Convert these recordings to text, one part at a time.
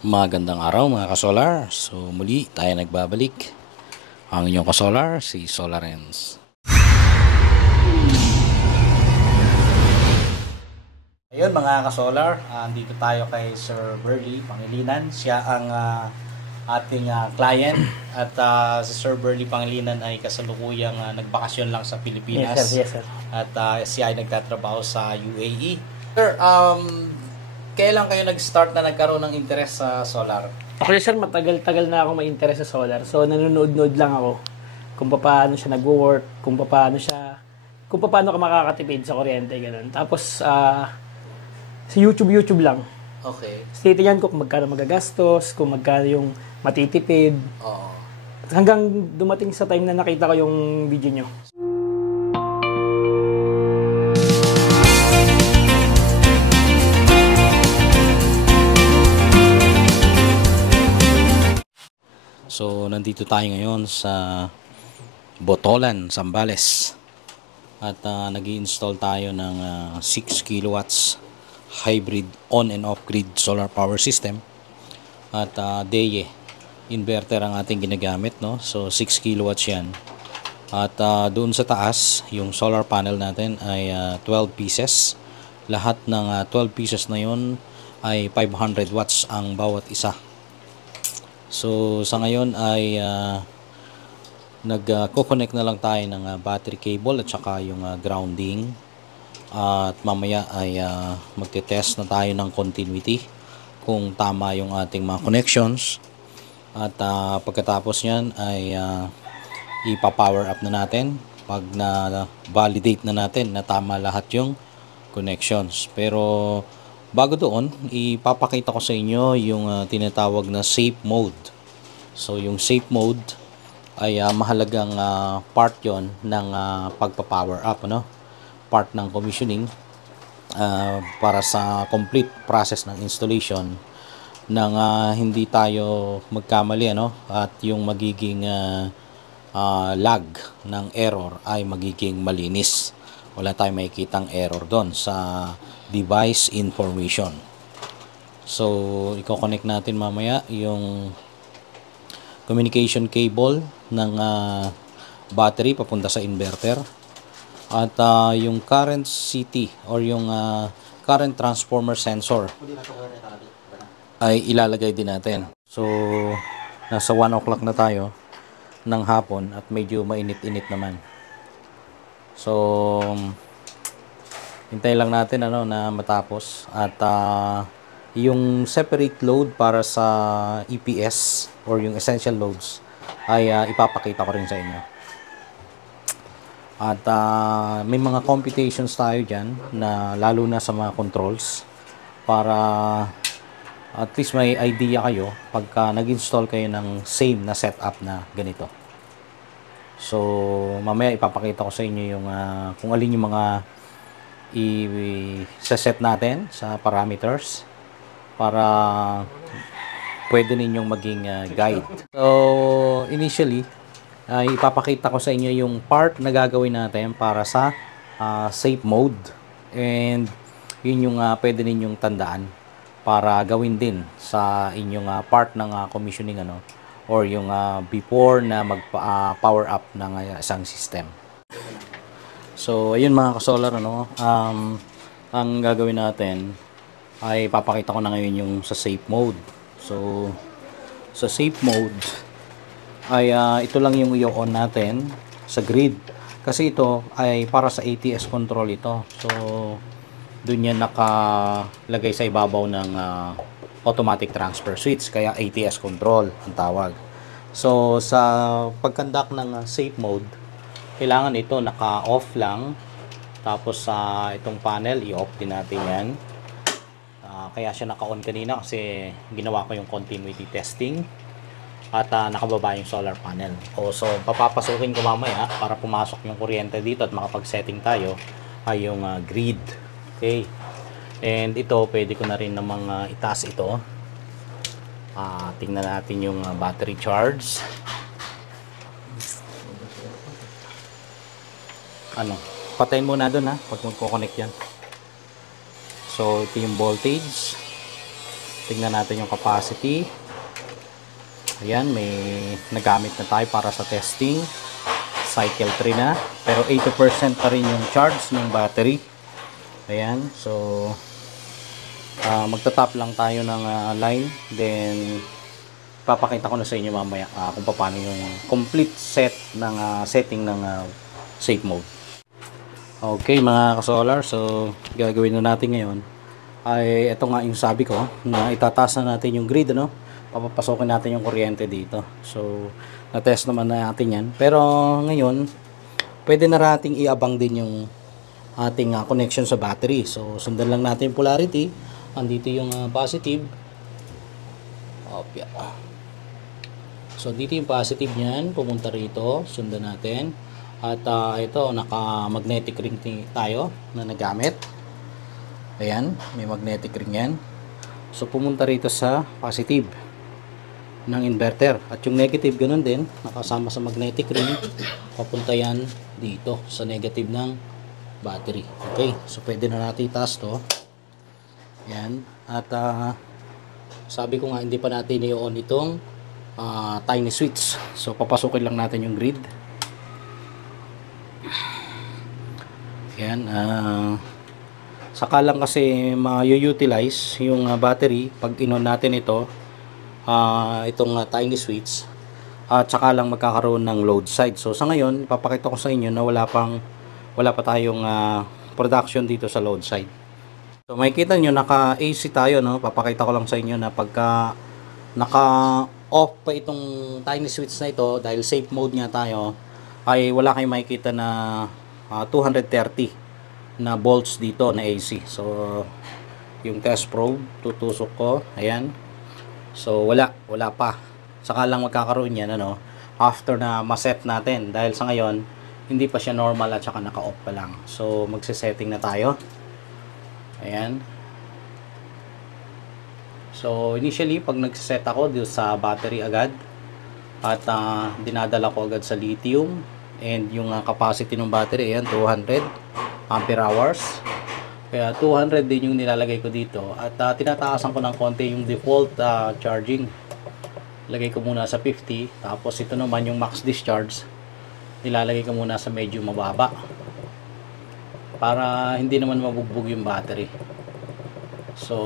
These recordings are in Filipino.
Magandang araw mga kasolar. So muli tayo nagbabalik. Ang inyong kasolar, si Solarens. Ayun mga kasolar, andito tayo kay Sir Burley Pangilinan. Siya ang ating client at si Sir Burley Pangilinan ay kasalukuyang nagbakasyon lang sa Pilipinas. Yes, sir. At siya ay nagtatrabaho sa UAE. Sir, kailan kayo nag-start na nagkaroon ng interest sa solar? Actually, sir, matagal-tagal na ako may interest sa solar. So, nanonood-nood lang ako kung paano siya nagwo-work, kung paano ka makakatipid sa kuryente, ganun. Tapos, sa YouTube lang. Okay. Tinitingnan ko kung magkano magagastos, kung magkano yung matitipid. Oo. Hanggang dumating sa time na nakita ko yung video nyo. So, nandito tayo ngayon sa Botolan, Zambales. At nag-i-install tayo ng 6 kilowatts hybrid on and off grid solar power system. At DEA inverter ang ating ginagamit, no? So, 6 kilowatts yan. At doon sa taas, yung solar panel natin ay 12 pieces. Lahat ng 12 pieces na yon ay 500 watts ang bawat isa. So sa ngayon ay nag-connect na lang tayo ng battery cable at saka yung grounding. At mamaya ay magte-test na tayo ng continuity kung tama yung ating mga connections. At pagkatapos niyan ay ipa-power up na natin pag na-validate na natin na tama lahat yung connections. Pero bago doon, ipapakita ko sa inyo yung tinatawag na safe mode. So, yung safe mode ay mahalagang part yon ng pagpa-power up, no? Part ng commissioning para sa complete process ng installation nang hindi tayo magkamali, ano? At yung magiging lag ng error ay magiging malinis. Wala tayong makikitang error doon sa device information. So, i-connect natin mamaya yung communication cable ng battery papunta sa inverter. At yung current CT or yung current transformer sensor ay ilalagay din natin. So, nasa 1 o'clock na tayo ng hapon at medyo mainit-init naman. So, hintay lang natin na matapos at yung separate load para sa EPS or yung essential loads ay ipapakita ko rin sa inyo. At may mga computations tayo dyan na lalo na sa mga controls para at least may idea kayo pagka nag-install kayo ng same na setup na ganito. So, mamaya ipapakita ko sa inyo yung kung alin yung mga i-set natin sa parameters para pwede ninyong maging guide. So, initially, ipapakita ko sa inyo yung part na gagawin natin para sa safe mode. And yun yung pwede ninyong tandaan para gawin din sa inyong part ng commissioning, or yung before na mag-power up ng isang system. So, ayun mga kasolar, ang gagawin natin ay papakita ko na ngayon yung sa safe mode. So, sa safe mode ay ito lang yung i-on natin sa grid. Kasi ito ay para sa ATS control ito. So, dun yan nakalagay sa ibabaw ng automatic transfer switch, kaya ATS control ang tawag. So, sa pag-conduct ng safe mode, kailangan ito naka-off lang. Tapos sa itong panel, i-off din natin yan. Kaya siya naka-on kanina kasi ginawa ko yung continuity testing. At nakababa yung solar panel. So, papapasukin ko mamaya para pumasok yung kuryente dito at makapag-setting tayo ay yung grid. Okay. And ito, pwede ko na rin namang itaas ito. Tingnan natin yung battery charge. Patayin muna doon pag magko-connect yan. So, ito yung voltage. tingnan natin yung capacity. Ayan, may nagamit na tayo para sa testing. Cycle 3 na, pero 80% pa rin yung charge ng battery. Ayan, so magta-top lang tayo ng line, then papakita ko na sa inyo mamaya kung paano yung complete set ng setting ng safe mode. Okay mga ka-solar, so gagawin na natin ngayon ay ito nga yung sabi ko na itataas na natin yung grid, ano? Papapasokin natin yung kuryente dito. So na-test naman natin yan, pero ngayon pwede na nating iabang din yung ating connection sa battery. So sundan lang natin yung polarity. Andito yung positive. So dito yung positive niyan, pumunta rito, sundan natin. At ito, naka-magnetic ring tayo na nagamit. Ayan, may magnetic ring yan. So pumunta rito sa positive ng inverter. At yung negative, ganun din, nakasama sa magnetic ring, papunta yan dito sa negative ng battery. Okay, so pwede na natin itaas to. Yan. At sabi ko nga, hindi pa natin i-on itong tiny switch. So papasukin lang natin yung grid. Yan. Saka lang kasi ma-utilize yung battery pag in-on natin ito, itong tiny switch, at saka lang magkakaroon ng load side. So sa ngayon ipapakita ko sa inyo na wala pa tayong production dito sa load side. So makikita nyo naka AC tayo, no? Papakita ko lang sa inyo na pagka naka off pa itong tiny switch na ito, dahil safe mode nga tayo, ay wala kayong makikita na 230 na volts dito na AC. So yung test probe tutusok ko, ayan. So wala pa. Saka lang magkakaroon yan, ano, after na ma-set natin, dahil sa ngayon hindi pa siya normal at saka naka-off pa lang. So magse-setting na tayo. Ayan. So initially pag nagse-set ako dito sa battery agad, at dinadala ko agad sa lithium, and yung capacity ng battery, ayan, 200 ampere hours. Kaya 200 din yung nilalagay ko dito, at tinataasan ko ng konti yung default charging. Lagay ko muna sa 50, tapos ito naman yung max discharge, nilalagay ko muna sa medyo mababa para hindi naman mabugbog yung battery. So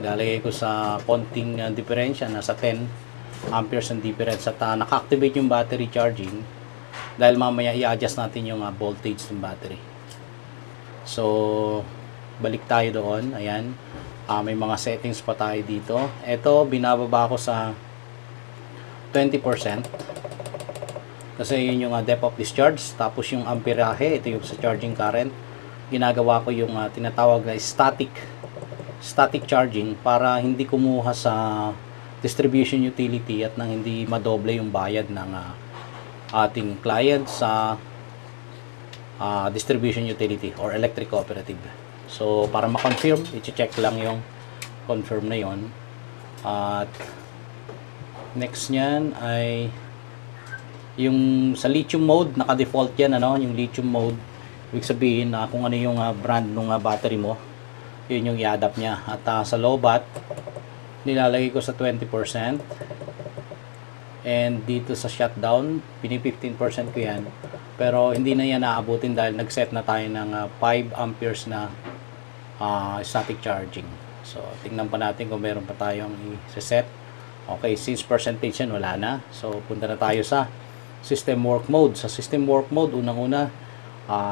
nilalagay ko sa konting diferensya, nasa 10 amperes ang difference, at naka-activate yung battery charging, dahil mamaya i-adjust natin yung voltage ng battery. So balik tayo doon. Ayan, may mga settings pa tayo dito. Ito binababa ko sa 20% kasi yun yung depth of discharge. Tapos yung amperahe, ito yung sa charging current, ginagawa ko yung tinatawag na static charging, para hindi kumuha sa distribution utility at nang hindi madoble yung bayad ng ating client sa distribution utility or electric cooperative. So para ma-confirm, i-check lang yung confirm na yon. At next nyan ay yung sa lithium mode, naka-default yan, ano, yung lithium mode. Ibig sabihin na kung ano yung brand ng battery mo, yun yung i-adapt niya. At sa low bat, nilalagay ko sa 20%. And dito sa shutdown, pini 15% ko yan. Pero hindi na yan naabutin dahil nag-set na tayo ng 5 amperes na static charging. So tingnan pa natin kung meron pa tayong i-set. Okay, since percentage yan, wala na. So punta na tayo sa system work mode. Sa system work mode, unang-una,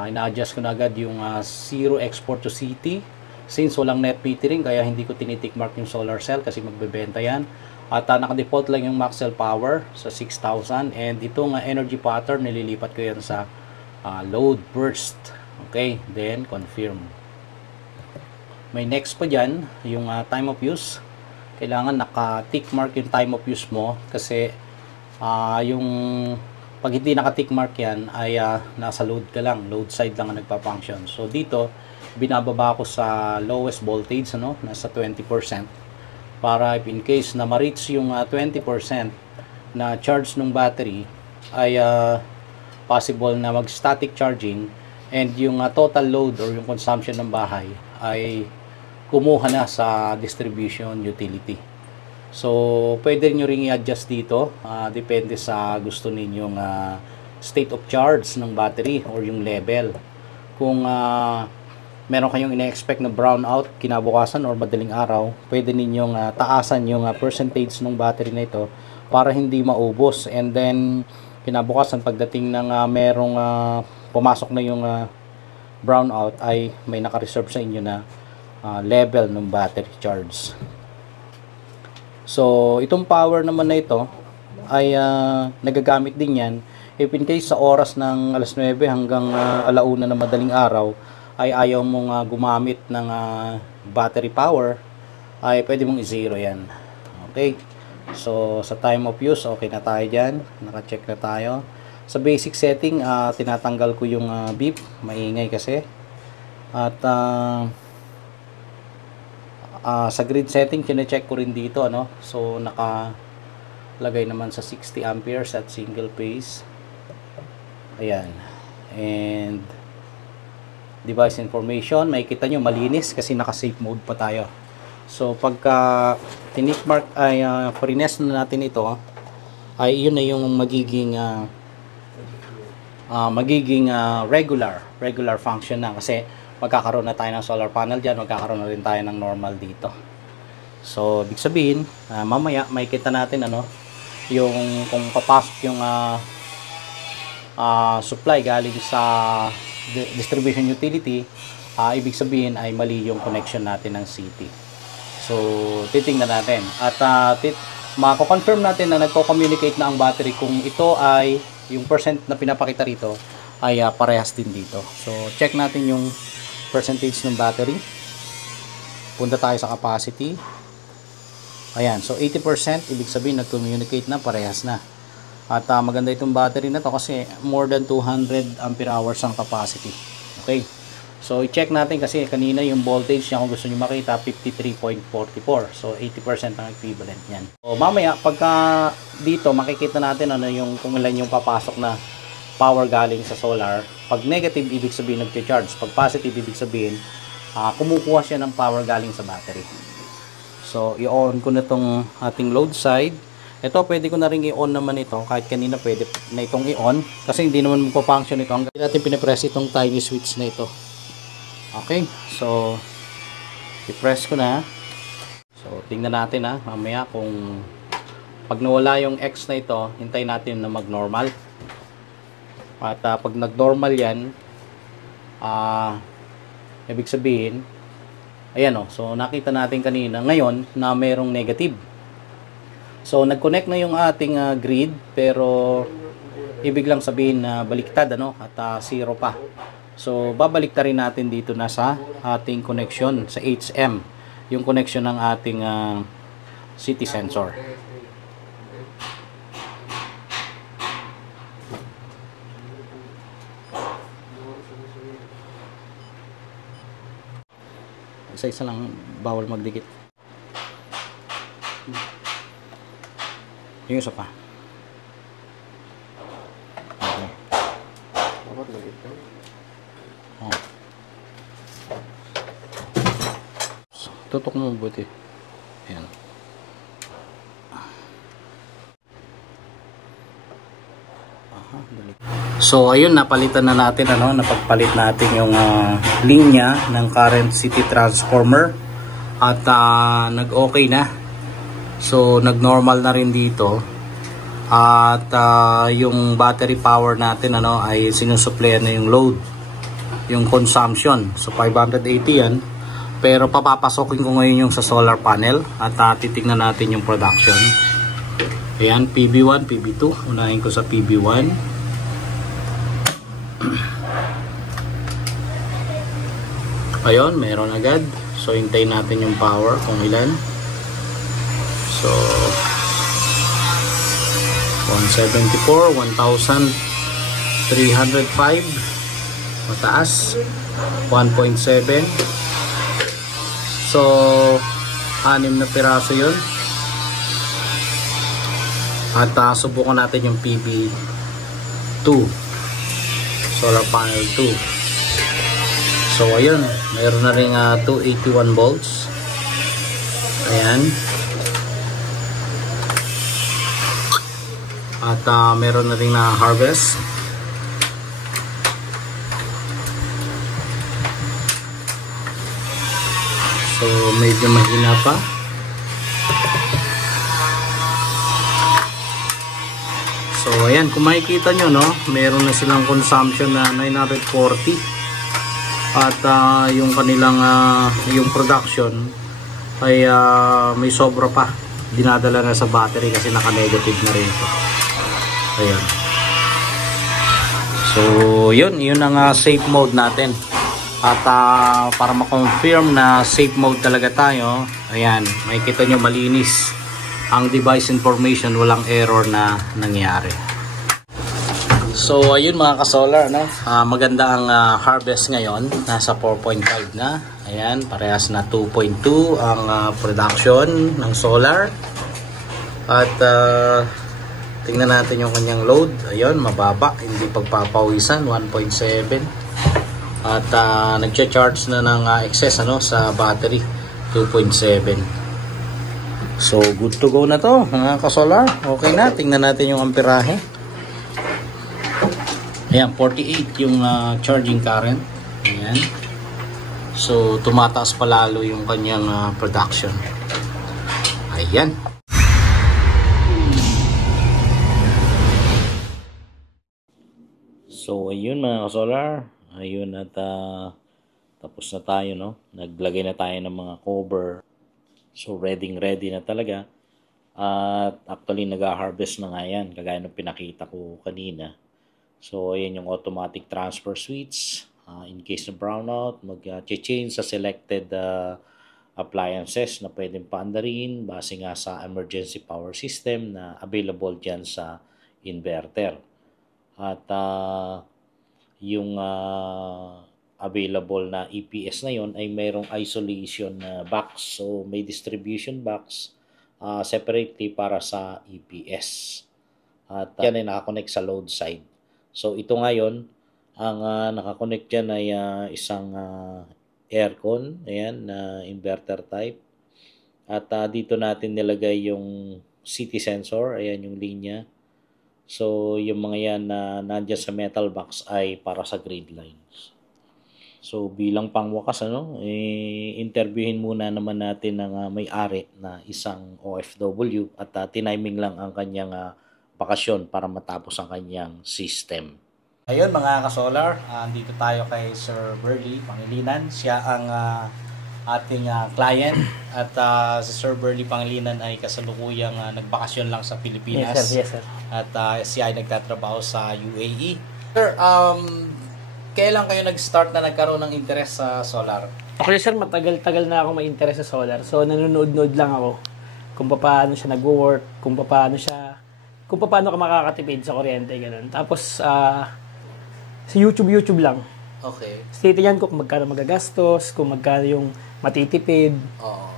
ina-adjust ko na agad yung zero export to CT. Since walang net metering, kaya hindi ko tinitick mark yung solar cell kasi magbebenta yan. At naka-default lang yung max cell power sa 6,000, and itong energy pattern nililipat ko yan sa load burst. Okay, then confirm. May next pa dyan, yung time of use. Kailangan naka-tick mark yung time of use mo, kasi yung pag hindi naka-tick mark yan ay nasa load ka lang, load side lang ang nagpa-function. So dito binababa ko sa lowest voltage, ano, nasa 20%, para if in case na ma-reach yung 20% na charge ng battery, ay possible na mag-static charging, and yung total load or yung consumption ng bahay ay kumuha na sa distribution utility. So, pwede nyo ring i-adjust dito. Depende sa gusto ninyong state of charge ng battery or yung level. Kung meron kayong ina-expect na brownout kinabukasan or madaling araw, pwede ninyong taasan yung percentage ng battery na ito para hindi maubos. And then, kinabukasan pagdating ng merong pumasok na yung brownout, ay may naka-reserve sa inyo na level ng battery charge. So, itong power naman na ito ay nagagamit din yan if in case sa oras ng alas 9 hanggang alauna na madaling araw ay ayaw mong gumamit ng battery power, ay pwede mong i-zero yan. Okay? So, sa time of use, okay na tayo dyan. Naka-check na tayo. Sa basic setting, tinatanggal ko yung beep. Maingay kasi. At sa grid setting, kine-check ko rin dito, ano? So, nakalagay naman sa 60 amperes at single phase. Ayan. And device information, makikita nyo malinis kasi naka-safe mode pa tayo. So, pagka tinikmark ay parines na natin ito, ay yun na yung magiging regular function na, kasi magkakaroon na tayo ng solar panel dyan, magkakaroon na rin tayo ng normal dito. So, ibig sabihin, mamaya makikita natin yung kung papasok yung supply galing sa distribution utility, ibig sabihin ay mali yung connection natin ng city. So, titingnan natin. At mako-confirm natin na nagko-communicate na ang battery kung ito ay, yung percent na pinapakita rito, ay parehas din dito. So, check natin yung percentage ng battery. Punta tayo sa capacity. Ayan, so 80%, ibig sabihin nag-communicate na, parehas na. At maganda itong battery na to kasi more than 200 ampere hours ang capacity. Okay. So, i-check natin kasi kanina yung voltage niya, kung gusto niyo makita, 53.44. So, 80% ang equivalent niyan. So, mamaya, pagka dito, makikita natin yung kung ilan yung papasok na power galing sa solar. Pag negative, ibig sabihin nag-charge. Pag positive, ibig sabihin kumukuha siya ng power galing sa battery. So, i-on ko na itong ating load side. Ito, pwede ko na rin i-on naman ito. Kahit kanina pwede na itong i-on. Kasi hindi naman magpa-function ito. Hanggang natin pinipress itong tiny switch na ito. Okay. So, i-press ko na. So, tingnan natin mamaya kung pag nawala yung X na ito, hintayin natin na mag-normal. At pag nag-normal yan, ibig sabihin, ayan so nakita natin kanina, ngayon na merong negative. So, nag-connect na yung ating grid, pero ibig lang sabihin na baliktad, at zero pa. So, babalik na rin natin dito na sa ating connection, sa HM, yung connection ng ating city sensor. Isa-isa lang, bawal magdikit. Yung isa pa. Okay. Tutok mo mabuti. Ayan. So ayun, napalitan na natin napagpalit natin yung linya ng current city transformer at nag-okay na. So nag-normal na rin dito at yung battery power natin ay sinusupply na yung load, yung consumption. So 580 yan, pero papapasokin ko ngayon yung sa solar panel at titignan natin yung production. Ayan, PB1, PB2. Unahin ko sa PB1. Ayun, meron agad. So, hintayin natin yung power kung ilan. So, 174, 1,305. Mataas. 1.7. So, 6 na piraso yun. At subukan natin yung PB2. Solar panel 2. So So ayun, mayroon na ring 281 volts. Ayan. At meron na ring na harvest. So medyo mahina pa. So ayan, kung makikita nyo, no, meron na silang consumption na 940. At yung kanilang yung production ay may sobra pa. Dinadala na sa battery kasi naka-negative na rin ito. Ayan. So yun ang safe mode natin. At para ma-confirm na safe mode talaga tayo, ayan, makikita nyo malinis ang device information, walang error na nangyari. So ayun mga ka-solar, no? Maganda ang harvest ngayon, nasa 4.5 na. Ayan, parehas na 2.2 ang production ng solar. At tingnan natin yung kanyang load. Ayun, mababa, hindi pagpapawisan, 1.7. At nagcha-charge na ng excess sa battery, 2.7. So good to go na to mga ka-solar. Okay na, tingnan natin yung amperahe. Ayan, 48 yung charging current. Ayan. So tumataas pa lalo yung kanyang production. Ayan. So ayun mga ka-solar. Ayun, at tapos na tayo, no? Naglagay na tayo ng mga cover. So ready na talaga. At actually nag-harvest na nga yan, kagaya ng pinakita ko kanina. So ayan yung automatic transfer switch. In case ng brownout, mag-change sa selected appliances na pwedeng paandarin base nga sa emergency power system na available dyan sa inverter. At yung available na EPS na yon ay mayroong isolation box. So may distribution box separately para sa EPS. At yan ay nakakonect sa load side. So ito ngayon, ang nakakonect dyan ay isang aircon, ayan, na inverter type. At dito natin nilagay yung CT sensor, ayan yung linya. So, yung mga yan na nandiyan sa metal box ay para sa grid lines. So, bilang pangwakas, interviewin muna naman natin ng may-ari na isang OFW at tiniming lang ang kanyang bakasyon para matapos ang kanyang system. Ayun mga ka-solar, dito tayo kay Sir Burley Pangilinan. Siya ang ating client at si Sir Burley Pangilinan ay kasalukuyang nagbakasyon lang sa Pilipinas. Yes sir. At siya ay nagtatrabaho sa UAE. Sir, kailan kayo nag-start na nagkaroon ng interest sa solar? Actually sir, matagal-tagal na ako may interest sa solar. So nanonood-nood lang ako kung paano siya nagwo-work, kung paano ka makakatipid sa kuryente, ganun. Tapos sa YouTube lang. Okay. Titiyan ko kung magkano magagastos, kung magkano yung matitipid. Oo.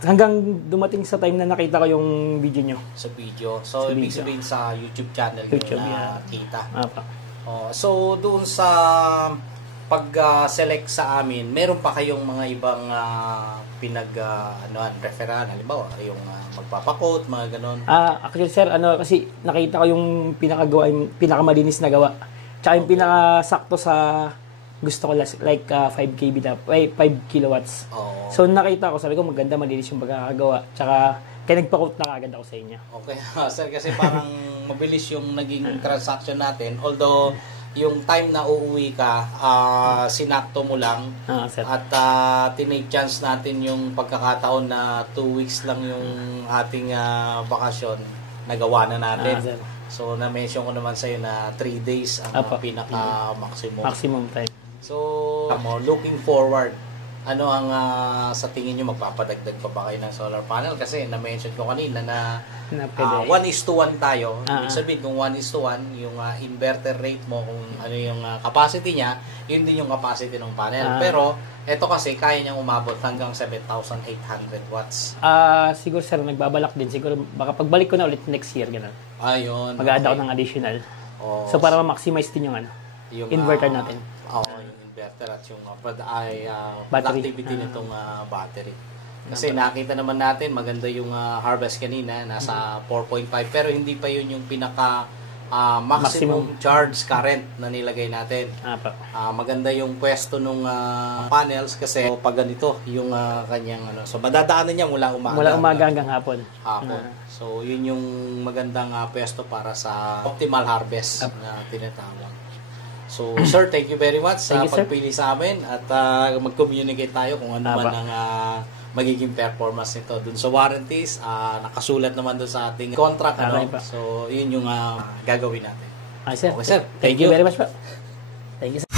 Hanggang dumating sa time na nakita ko yung video nyo. Sa video. So, ibig sabihin sa YouTube channel YouTube, nyo na yeah. kita. Apa. So, doon sa pag-select sa amin, meron pa kayong mga ibang referan, halimbawa, yung magpapakot, mga ganon. Actually sir, kasi nakita ko yung pinakamalinis na gawa. Tsaka yung pinakasakto sa gusto ko like 5 kb na 5 kilowatts. Oo. So nakita ko, sabi ko maganda, malinis yung pagkakagawa. Tsaka kaya nagpa-quote na kagad ako sa inyo. Okay, sir, kasi parang mabilis yung naging transaction natin. Although yung time na uuwi ka, sinakto mo lang. Sir. At tinake chance natin yung pagkakataon na 2 weeks lang yung ating bakasyon. Nagawa na natin. Sir. So na-mention ko naman sa'yo na 3 days ang pinaka-maximum. Maximum time. So, looking forward, ano ang sa tingin nyo, magpapadagdag pa ba kayo ng solar panel? Kasi na-mention ko kanina na 1:1 tayo. Ibig sabihin kung 1:1, yung inverter rate mo, kung ano yung capacity niya, yun din yung capacity ng panel. Pero, eto kasi, kaya niyang umabot hanggang 7,800 watts. Siguro sir, nagbabalak din. Siguro, baka pagbalik ko na ulit next year, gano'n. Ayun. Mag-add ako ng additional. Oh, So, para ma-maximize din yung inverter natin. Oo, yung inverter inverter at yung Battery. productivity nitong battery. Kasi nakita naman natin maganda yung harvest kanina, nasa 4.5 pero hindi pa yun yung pinaka maximum charge current na nilagay natin. Maganda yung pwesto nung panels kasi pag ganito yung kanyang so madadaanan niya mula umaga hanggang hapon. So yun yung magandang pwesto para sa optimal harvest na tinatawag. So sir, thank you very much sa pagpili sa amin at mag-communicate tayo kung ano man ang magiging performance nito dun sa warranties. Nakasulat naman dun sa ating contract. So yun yung gagawin natin. Sir. Okay sir, Thank you very much po. Thank you sir.